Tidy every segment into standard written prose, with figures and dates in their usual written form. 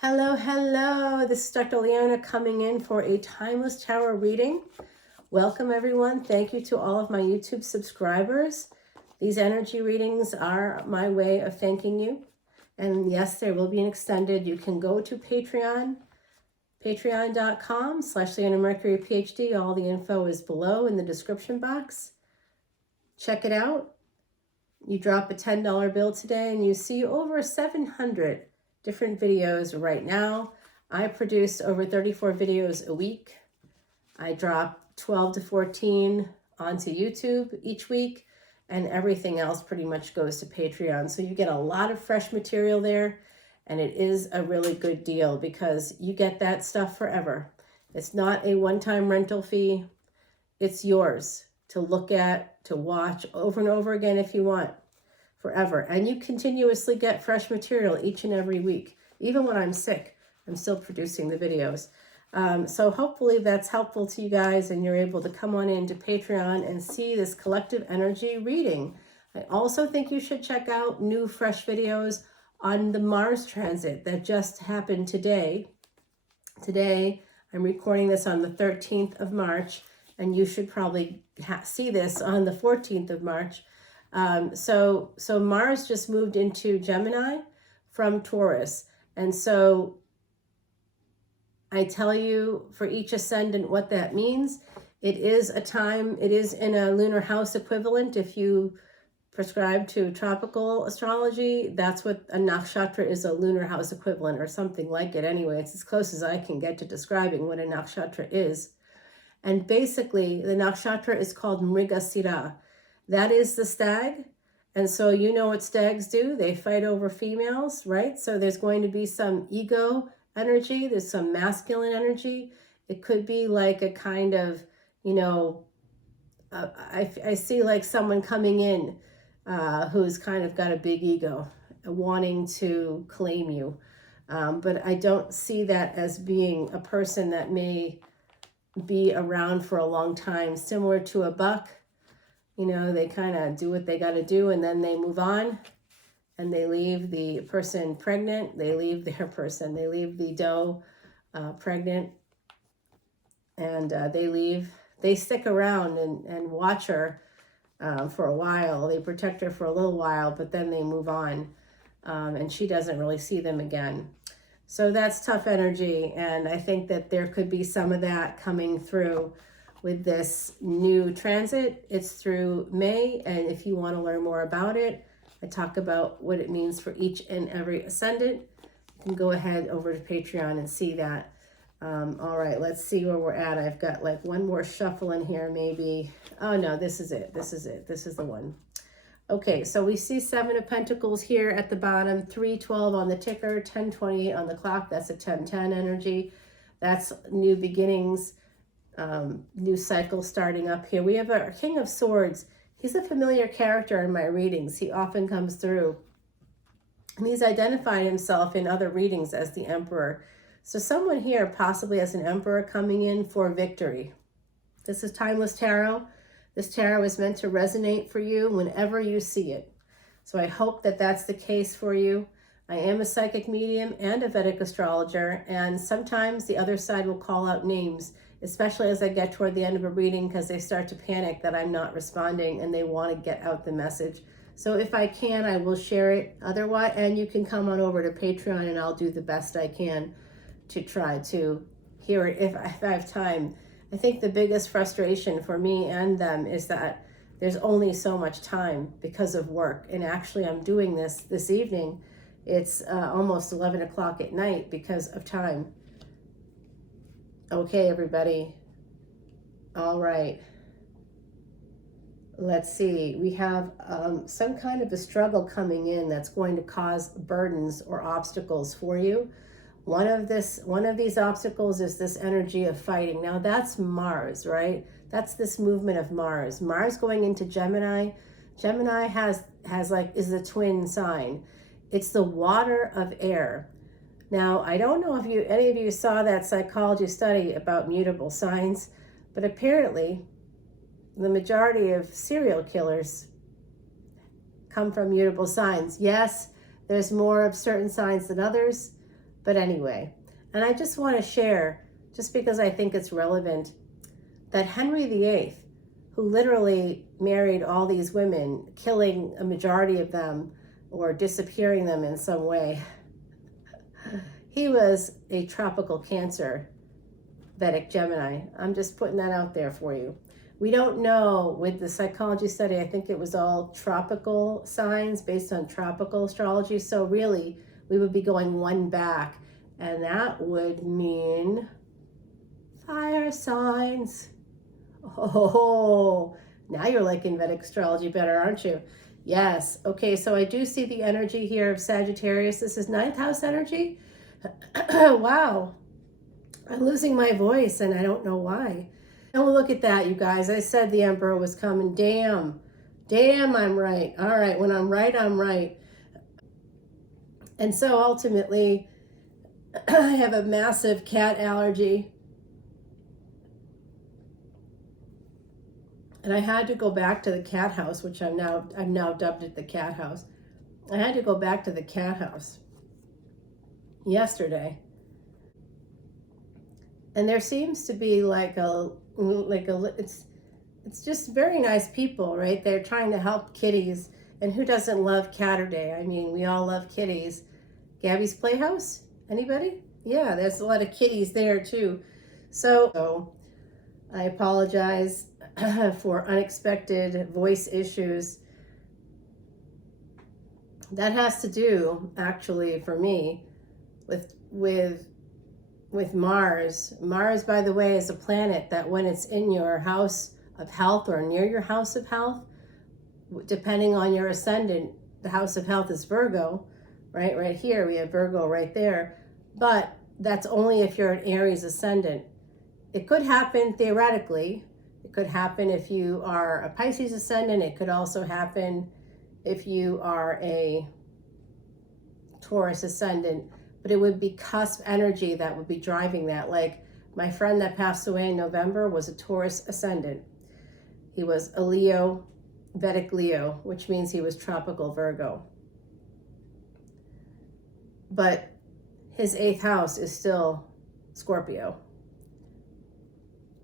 Hello, hello. This is Dr. Leona coming in for a timeless tarot reading. Welcome, everyone. Thank you to all of my YouTube subscribers. These energy readings are my way of thanking you. And yes, there will be an extended. You can go to Patreon, patreon.com/leonamercuryphd. All the info is below in the description box. Check it out. You drop a $10 bill today and you see over 700 different videos right now. I produce over 34 videos a week. I drop 12 to 14 onto YouTube each week, and everything else pretty much goes to Patreon. So you get a lot of fresh material there, and it is a really good deal because you get that stuff forever. It's not a one-time rental fee. It's yours to look at, to watch over and over again if you want, forever. And you continuously get fresh material each and every week. Even when I'm sick, I'm still producing the videos. So hopefully that's helpful to you guys and you're able to come on into Patreon and see this collective energy reading. I also think you should check out new fresh videos on the Mars transit that just happened today. Today, I'm recording this on the 13th of March, and you should probably see this on the 14th of March. So Mars just moved into Gemini from Taurus. And so I tell you for each ascendant what that means. It is a time, it is in a lunar house equivalent. If you prescribe to tropical astrology, that's what a nakshatra is, a lunar house equivalent or something like it. Anyway, it's as close as I can get to describing what a nakshatra is. And basically, the nakshatra is called Mrigasira. That is the stag. And so you know what stags do. They fight over females, right? So there's going to be some ego energy. There's some masculine energy. It could be like a kind of, I see like someone coming in who's kind of got a big ego, wanting to claim you. But I don't see that as being a person that may be around for a long time, similar to a buck. They kind of do what they got to do and then they move on and they leave the person pregnant. They leave their person. They leave the doe pregnant and they stick around and watch her for a while. They protect her for a little while, but then they move on and she doesn't really see them again. So that's tough energy. And I think that there could be some of that coming through with this new transit. It's through May, and if you want to learn more about it, I talk about what it means for each and every ascendant. You can go ahead over to Patreon and see that. All right, let's see where we're at. I've got like one more shuffle in here, maybe. Oh no, this is it. This is it. This is the one. Okay, so we see 7 of Pentacles here at the bottom, 312 on the ticker, 1028 on the clock. That's a 1010 energy. That's new beginnings. New cycle starting up here. We have our King of Swords. He's a familiar character in my readings. He often comes through. And he's identified himself in other readings as the Emperor. So someone here possibly as an Emperor coming in for victory. This is Timeless Tarot. This tarot is meant to resonate for you whenever you see it. So I hope that that's the case for you. I am a psychic medium and a Vedic astrologer, and sometimes the other side will call out names, especially as I get toward the end of a reading, because they start to panic that I'm not responding and they want to get out the message. So if I can, I will share it otherwise, and you can come on over to Patreon and I'll do the best I can to try to hear it if I have time. I think the biggest frustration for me and them is that there's only so much time because of work. And actually I'm doing this evening. It's almost 11 o'clock at night because of time. Okay, everybody. All right. Let's see. We have some kind of a struggle coming in that's going to cause burdens or obstacles for you. One of these obstacles is this energy of fighting. Now that's Mars, right? That's this movement of Mars. Mars going into Gemini. Gemini is the twin sign. It's the water of air. Now, I don't know if any of you saw that psychology study about mutable signs, but apparently the majority of serial killers come from mutable signs. Yes, there's more of certain signs than others, But anyway, and I just want to share, just because I think it's relevant, that Henry VIII, who literally married all these women, killing a majority of them or disappearing them in some way, he was a tropical Cancer, Vedic Gemini. I'm just putting that out there for you. We don't know, with the psychology study, I think it was all tropical signs based on tropical astrology. So really, we would be going one back, and that would mean fire signs. Oh, now you're liking Vedic astrology better, aren't you? Yes. Okay, so I do see the energy here of Sagittarius. This is ninth house energy. Wow. I'm losing my voice, and I don't know why. And we'll look at that, you guys. I said the Emperor was coming. Damn, I'm right. All right, when I'm right, I'm right. And so ultimately, I have a massive cat allergy. And I had to go back to the cat house, which I've now dubbed it the cat house. I had to go back to the cat house yesterday. And there seems to be it's just very nice people, right? They're trying to help kitties. And who doesn't love Catterday? I mean, we all love kitties. Gabby's Playhouse? Anybody? Yeah, there's a lot of kitties there too. So I apologize for unexpected voice issues. That has to do, actually, for me, with Mars. Mars, by the way, is a planet that when it's in your house of health or near your house of health, depending on your ascendant, the house of health is Virgo, right? Right here, we have Virgo right there. But that's only if you're an Aries ascendant. It could happen theoretically. It could happen if you are a Pisces ascendant. It could also happen if you are a Taurus ascendant. But it would be cusp energy that would be driving that. Like my friend that passed away in November was a Taurus ascendant. He was a Leo, Vedic Leo, which means he was tropical Virgo. But his 8th house is still Scorpio.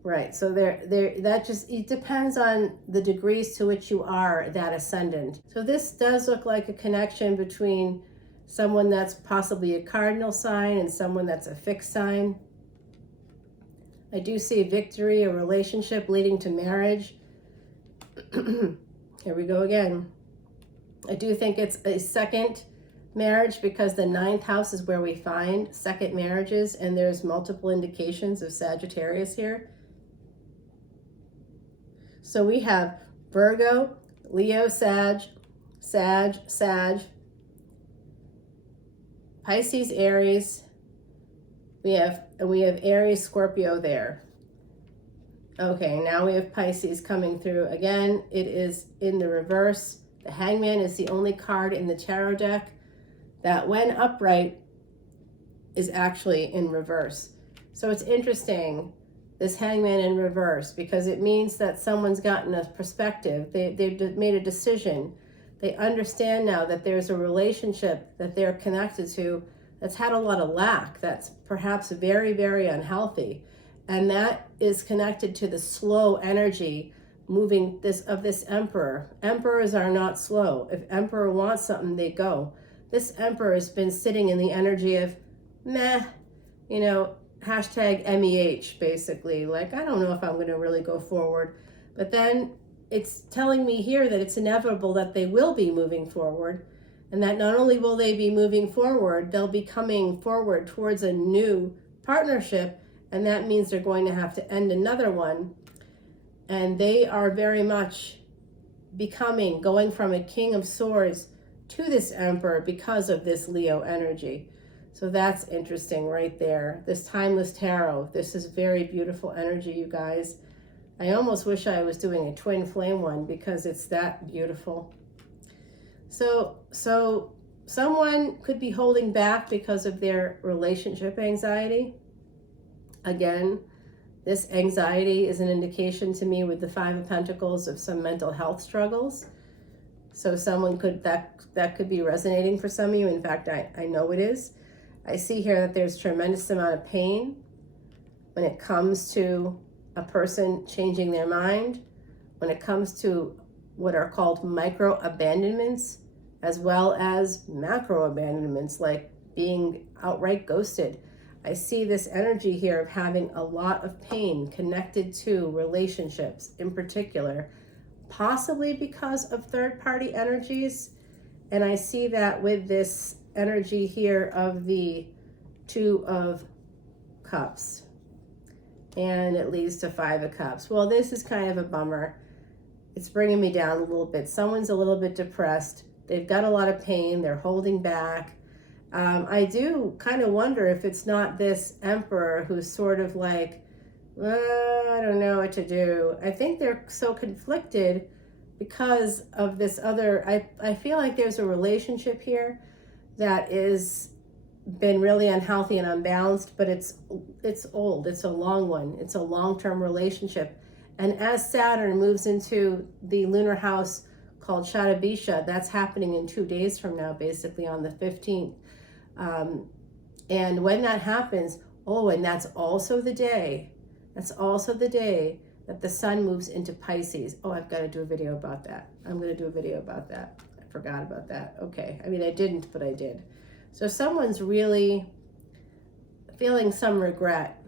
Right, so it depends on the degrees to which you are that ascendant. So this does look like a connection between someone that's possibly a cardinal sign and someone that's a fixed sign. I do see victory, a relationship leading to marriage. Here we go again. I do think it's a second marriage because the 9th house is where we find second marriages, and there's multiple indications of Sagittarius here. So we have Virgo, Leo, Sag, Pisces, Aries. We have Aries, Scorpio there. Okay, now we have Pisces coming through. Again, it is in the reverse. The Hangman is the only card in the tarot deck that when upright is actually in reverse. So it's interesting, this Hangman in reverse, because it means that someone's gotten a perspective. They've made a decision. They understand now that there's a relationship that they're connected to that's had a lot of lack, that's perhaps very, very unhealthy. And that is connected to the slow energy moving of this Emperor. Emperors are not slow. If Emperor wants something, they go. This Emperor has been sitting in the energy of meh, hashtag MEH, basically. Like, I don't know if I'm going to really go forward. But then it's telling me here that it's inevitable that they will be moving forward, and that not only will they be moving forward, they'll be coming forward towards a new partnership, and that means they're going to have to end another one. And they are very much going from a King of Swords to this Emperor because of this Leo energy. So that's interesting right there. This Timeless Tarot, this is very beautiful energy, you guys. I almost wish I was doing a twin flame one because it's that beautiful. So someone could be holding back because of their relationship anxiety. Again, this anxiety is an indication to me with the 5 of Pentacles of some mental health struggles. So someone that could be resonating for some of you. In fact, I know it is. I see here that there's tremendous amount of pain when it comes to a person changing their mind, when it comes to what are called micro abandonments, as well as macro abandonments, like being outright ghosted. I see this energy here of having a lot of pain connected to relationships in particular, possibly because of third-party energies. And I see that with this energy here of the Two of Cups. And it leads to Five of Cups. Well, this is kind of a bummer. It's bringing me down a little bit. Someone's a little bit depressed. They've got a lot of pain. They're holding back. I do kind of wonder if it's not this Emperor who's sort of like, I don't know what to do. I think they're so conflicted because of this other, I feel like there's a relationship here that is been really unhealthy and unbalanced, but it's old. It's a long one. It's a long-term relationship. And as Saturn moves into the lunar house called Shatabisha, that's happening in 2 days from now, basically on the 15th. And when that happens, and that's also the day that the sun moves into Pisces. I've got to do a video about that. I'm going to do a video about that. I forgot about that. Okay. I mean, I didn't, but I did. So someone's really feeling some regret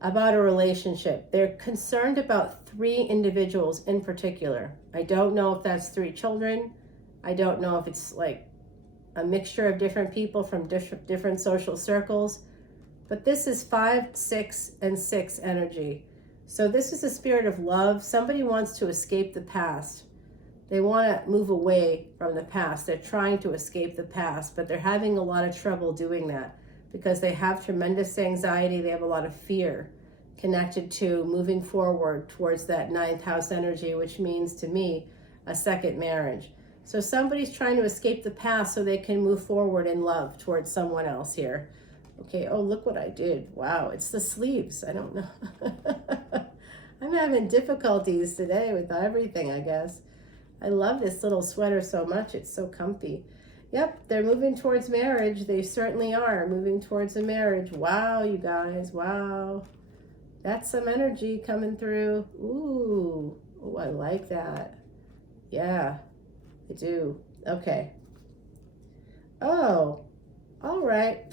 about a relationship. They're concerned about 3 individuals in particular. I don't know if that's 3 children. I don't know if it's like a mixture of different people from different social circles. But this is 5, 6, and 6 energy. So this is a spirit of love. Somebody wants to escape the past. They want to move away from the past. They're trying to escape the past, but they're having a lot of trouble doing that because they have tremendous anxiety. They have a lot of fear connected to moving forward towards that 9th house energy, which means to me a second marriage. So somebody's trying to escape the past so they can move forward in love towards someone else here. Okay, look what I did. Wow, it's the sleeves. I don't know. I'm having difficulties today with everything, I guess. I love this little sweater so much. It's so comfy. Yep, they're moving towards marriage. They certainly are moving towards a marriage. Wow, you guys. Wow. That's some energy coming through. Ooh, I like that. Yeah, I do. Okay. All right.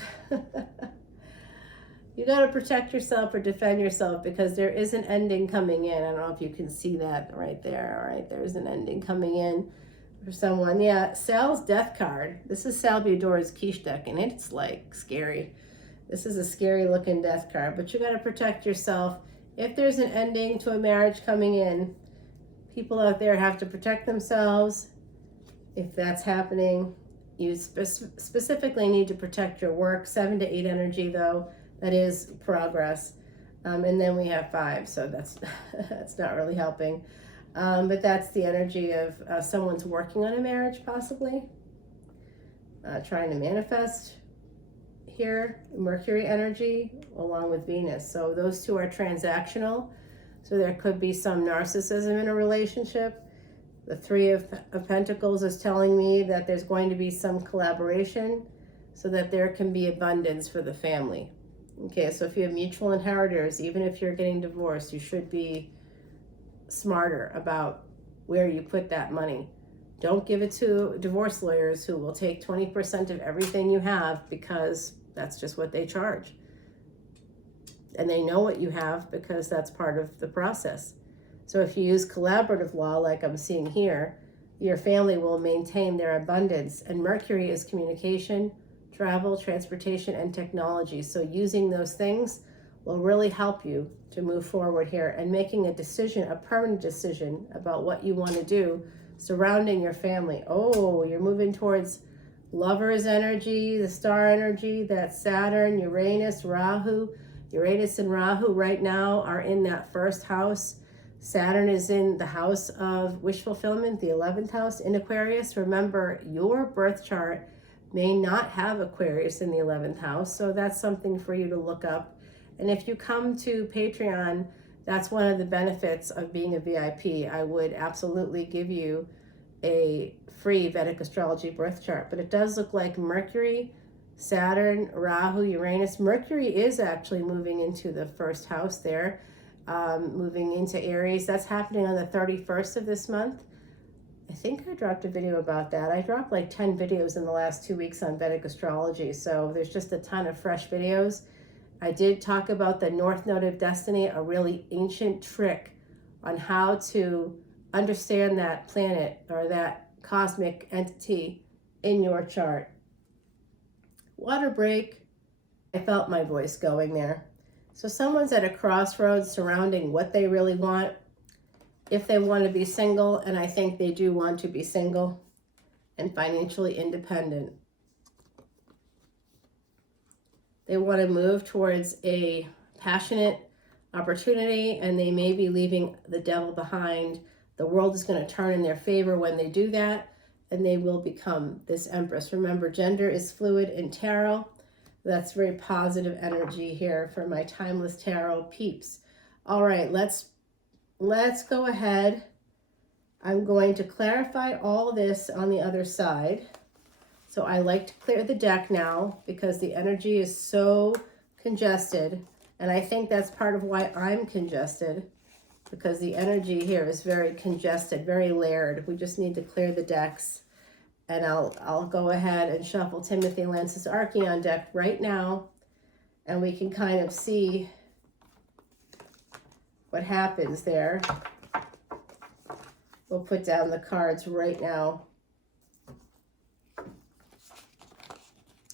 You got to protect yourself or defend yourself because there is an ending coming in. I don't know if you can see that right there. All right, there's an ending coming in for someone. Yeah, Sal's death card. This is Sal Budora's quiche deck, and it's like scary. This is a scary looking death card, but you got to protect yourself. If there's an ending to a marriage coming in, people out there have to protect themselves. If that's happening, you specifically need to protect your work. 7 to 8 energy, though. That is progress. And then we have 5, so that's that's not really helping. But that's the energy of someone's working on a marriage, possibly. Trying to manifest here. Mercury energy along with Venus. So those 2 are transactional. So there could be some narcissism in a relationship. The 3 of Pentacles is telling me that there's going to be some collaboration so that there can be abundance for the family. Okay, so if you have mutual inheritors, even if you're getting divorced, you should be smarter about where you put that money. Don't give it to divorce lawyers who will take 20% of everything you have because that's just what they charge. And they know what you have because that's part of the process. So if you use collaborative law, like I'm seeing here, your family will maintain their abundance. And Mercury is communication, travel, transportation, and technology. So using those things will really help you to move forward here and making a decision, a permanent decision about what you want to do surrounding your family. You're moving towards Lover's energy, the star energy, that's Saturn, Uranus, Rahu. Uranus and Rahu right now are in that 1st house. Saturn is in the house of wish fulfillment, the 11th house in Aquarius. Remember, your birth chart may not have Aquarius in the 11th house, so that's something for you to look up. And if you come to Patreon, that's one of the benefits of being a VIP. I would absolutely give you a free Vedic Astrology birth chart, but it does look like Mercury Saturn, Rahu, Uranus. Mercury is actually moving into the first house there, moving into Aries. That's happening on the 31st of this month. I think I dropped a video about that. I dropped like 10 videos in the last 2 weeks on Vedic Astrology, so there's just a ton of fresh videos. I did talk about the North Node of Destiny, a really ancient trick on how to understand that planet or that cosmic entity in your chart. Water break. I felt my voice going there. So someone's at a crossroads surrounding what they really want. If they want to be single, and I think they do want to be single and financially independent. They want to move towards a passionate opportunity, and they may be leaving the devil behind. The world is going to turn in their favor when they do that, and they will become this empress. Remember, gender is fluid in tarot. That's very positive energy here for my timeless tarot peeps. All right, let's go ahead. I'm going to clarify all this on the other side. So I like to clear the deck now because the energy is so congested. And I think that's part of why I'm congested, because the energy here is very congested, very layered. We just need to clear the decks. And I'll go ahead and shuffle Timothy Lance's Archeon deck right now. And we can kind of see what happens there. We'll put down the cards right now.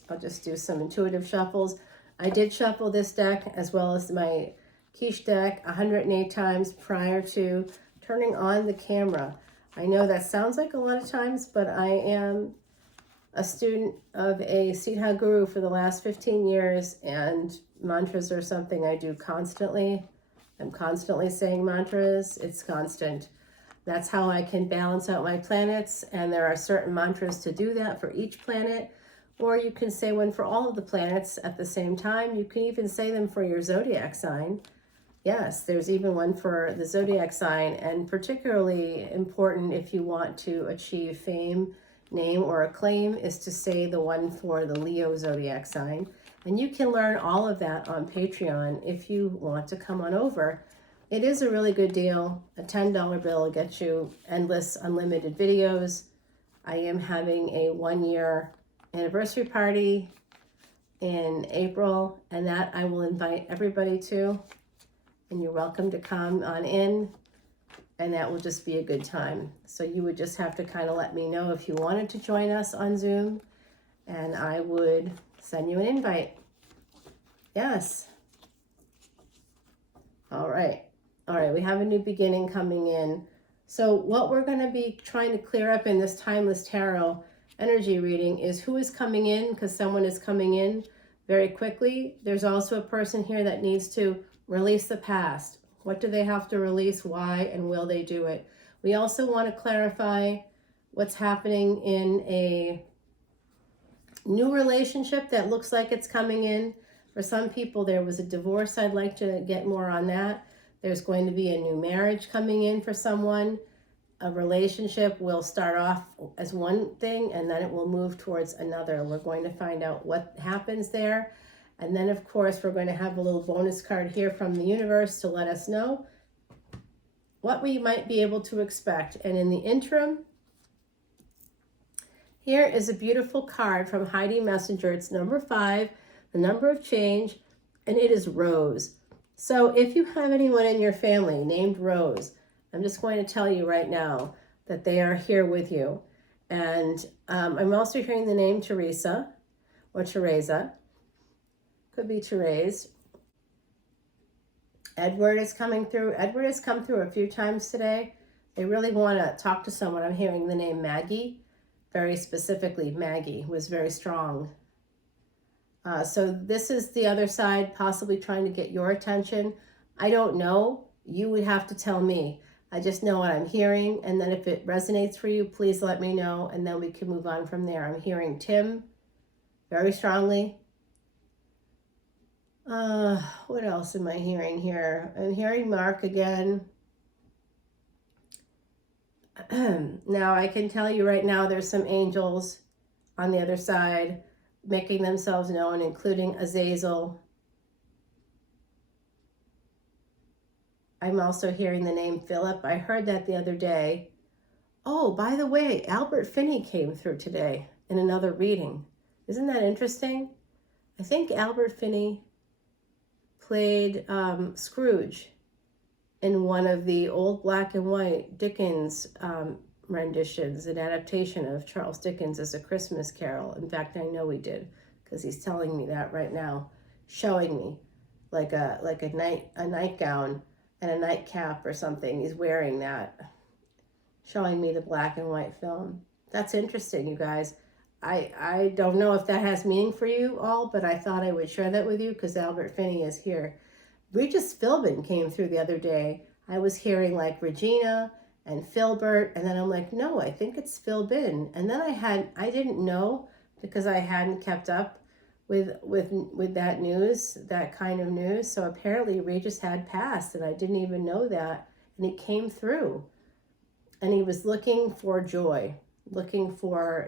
I'll just do some intuitive shuffles. I did shuffle this deck as well as my quiche deck 108 times prior to turning on the camera. I know that sounds like a lot of times, but I am a student of a Siddha guru for the last 15 years, and mantras are something I do constantly. I'm constantly saying mantras. It's constant. That's how I can balance out my planets, and there are certain mantras to do that for each planet. Or you can say one for all of the planets at the same time. You can even say them for your zodiac sign. Yes, there's even one for the zodiac sign, and particularly important if you want to achieve fame, name, or acclaim is to say the one for the Leo zodiac sign. And you can learn all of that on Patreon if you want to come on over. It is a really good deal. A $10 bill will get you endless, unlimited videos. I am having a 1-year anniversary party in April, and that I will invite everybody to, and you're welcome to come on in, and that will just be a good time. So you would just have to kind of let me know if you wanted to join us on Zoom, and I would send you an invite. Yes. All right, we have a new beginning coming in. So what we're going to be trying to clear up in this Timeless Tarot energy reading is who is coming in, because someone is coming in very quickly. There's also a person here that needs to release the past. What do they have to release? Why? And will they do it? We also want to clarify what's happening in a new relationship that looks like it's coming in. For some people, there was a divorce. I'd like to get more on that. There's going to be a new marriage coming in for someone. A relationship will start off as one thing and then it will move towards another. We're going to find out what happens there. And then, of course, we're going to have a little bonus card here from the universe to let us know what we might be able to expect. And in the interim, here is a beautiful card from Heidi Messenger. It's number 5, the number of change, and it is Rose. So if you have anyone in your family named Rose, I'm just going to tell you right now that they are here with you. And I'm also hearing the name Teresa or Teresa. Could be Therese. Edward is coming through. Edward has come through a few times today. They really want to talk to someone. I'm hearing the name Maggie. Very specifically, Maggie was very strong. So this is the other side, possibly trying to get your attention. I don't know. You would have to tell me. I just know what I'm hearing. And then if it resonates for you, please let me know. And then we can move on from there. I'm hearing Tim very strongly. What else am I hearing here? I'm hearing Mark again. Now I can tell you right now there's some angels on the other side making themselves known, including Azazel. I'm also hearing the name Philip. I heard that the other day. Oh, by the way, Albert Finney came through today in another reading. Isn't that interesting? I think Albert Finney played Scrooge in one of the old black and white Dickens renditions, an adaptation of Charles Dickens as A Christmas Carol. In fact, I know he did, because he's telling me that right now, showing me like a nightgown and a nightcap or something. He's wearing that, showing me the black and white film. That's interesting, you guys. I don't know if that has meaning for you all, but I thought I would share that with you because Albert Finney is here. Regis Philbin came through the other day. I was hearing like Regina and Filbert, and then I'm like, no, I think it's Philbin. And then I didn't know because I hadn't kept up with that news, that kind of news. So apparently Regis had passed, and I didn't even know that. And he came through, and he was looking for Joy,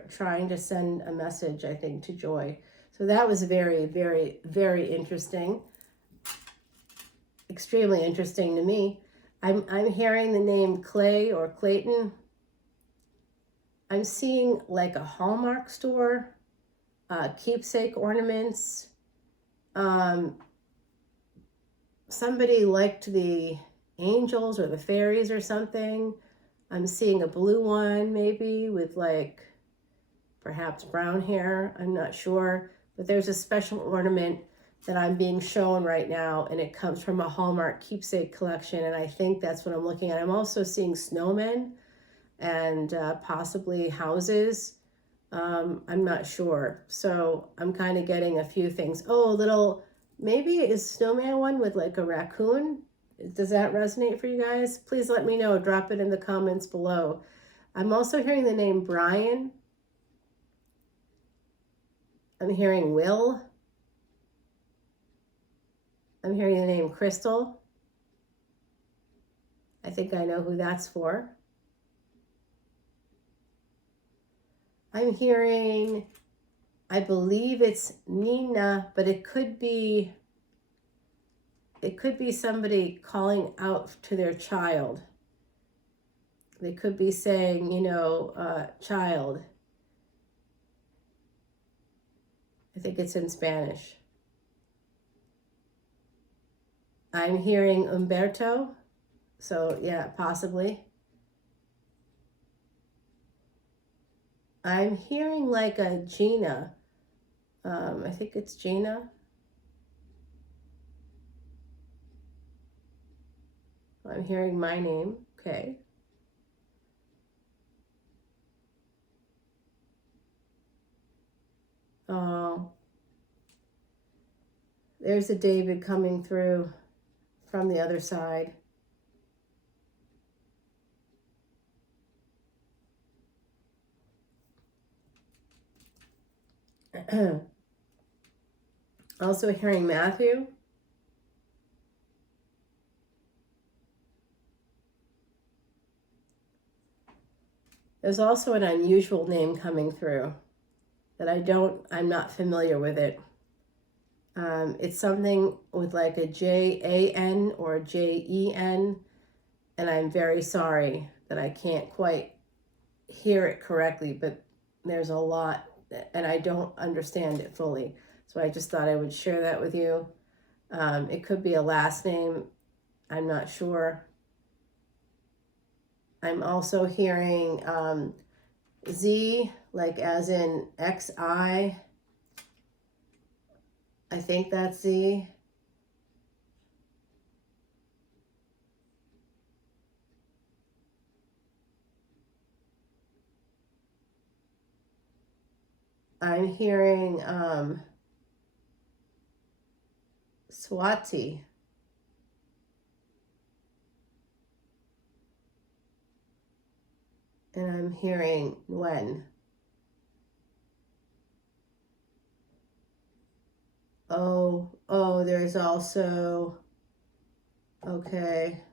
trying to send a message, I think, to Joy. So that was very, very, very interesting. Extremely interesting to me. I'm hearing the name Clay or Clayton. I'm seeing like a Hallmark store, keepsake ornaments. Somebody liked the angels or the fairies or something. I'm seeing a blue one maybe with like perhaps brown hair. I'm not sure, but there's a special ornament that I'm being shown right now, and it comes from a Hallmark keepsake collection, and I think that's what I'm looking at. I'm also seeing snowmen and possibly houses. I'm not sure. So I'm kind of getting a few things. Oh, maybe is snowman one with like a raccoon? Does that resonate for you guys? Please let me know. Drop it in the comments below. I'm also hearing the name Brian. I'm hearing Will. I'm hearing the name Crystal. I think I know who that's for. I'm hearing, I believe it's Nina, but it could be somebody calling out to their child. They could be saying, child. I think it's in Spanish. I'm hearing Umberto. So yeah, possibly. I'm hearing like a Gina. I think it's Gina. I'm hearing my name. Okay. Oh, there's a David coming through from the other side. Also hearing Matthew. There's also an unusual name coming through that I'm not familiar with it. It's something with like a Jan or Jen, and I'm very sorry that I can't quite hear it correctly, but there's a lot and I don't understand it fully. So I just thought I would share that with you. It could be a last name. I'm not sure. I'm also hearing Z, like as in XI. I think that's Z. I'm hearing Swati. And I'm hearing Nguyen. Oh, there's also, okay.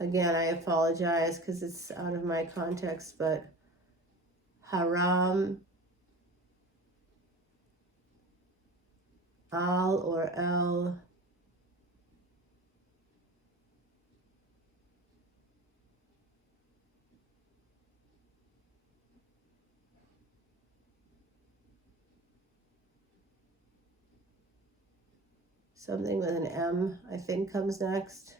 Again, I apologize because it's out of my context, but Haram Al or El. Something with an M, I think, comes next.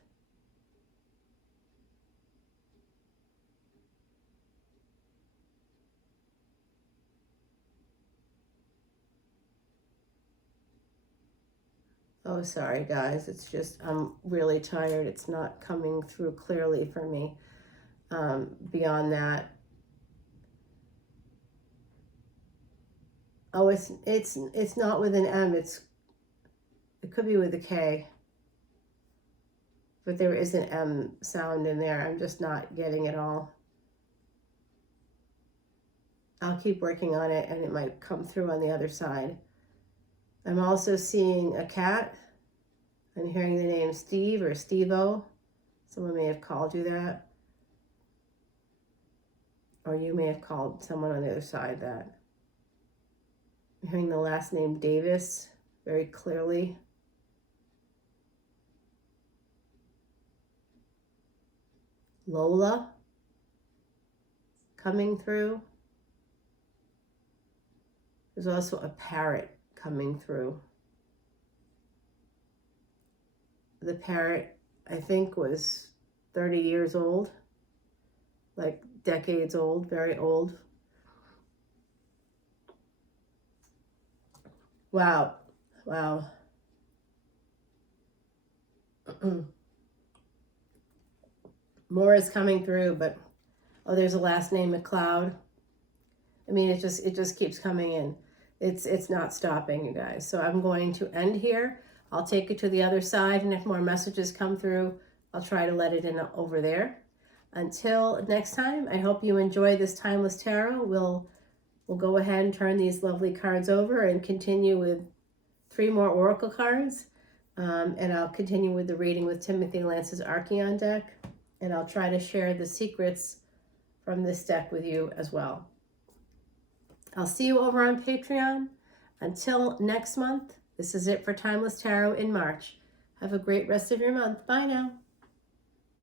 Oh, sorry, guys. It's just, I'm really tired. It's not coming through clearly for me. Beyond that. Oh, it's not with an M. It could be with a K. But there is an M sound in there. I'm just not getting it all. I'll keep working on it and it might come through on the other side. I'm also seeing a cat. I'm hearing the name Steve or Steve-O. Someone may have called you that. Or you may have called someone on the other side that. I'm hearing the last name Davis very clearly. Lola coming through. There's also a parrot coming through. The parrot, I think, was 30 years old, like decades old, very old. Wow. Wow. More is coming through, but oh, there's a last name McLeod. I mean, it just keeps coming in. It's not stopping, you guys. So I'm going to end here. I'll take it to the other side, and if more messages come through, I'll try to let it in over there. Until next time, I hope you enjoy this Timeless Tarot. We'll go ahead and turn these lovely cards over and continue with 3 more Oracle cards. And I'll continue with the reading with Timothy Lance's Archeon deck. And I'll try to share the secrets from this deck with you as well. I'll see you over on Patreon. Until next month, this is it for Timeless Tarot in March. Have a great rest of your month. Bye now.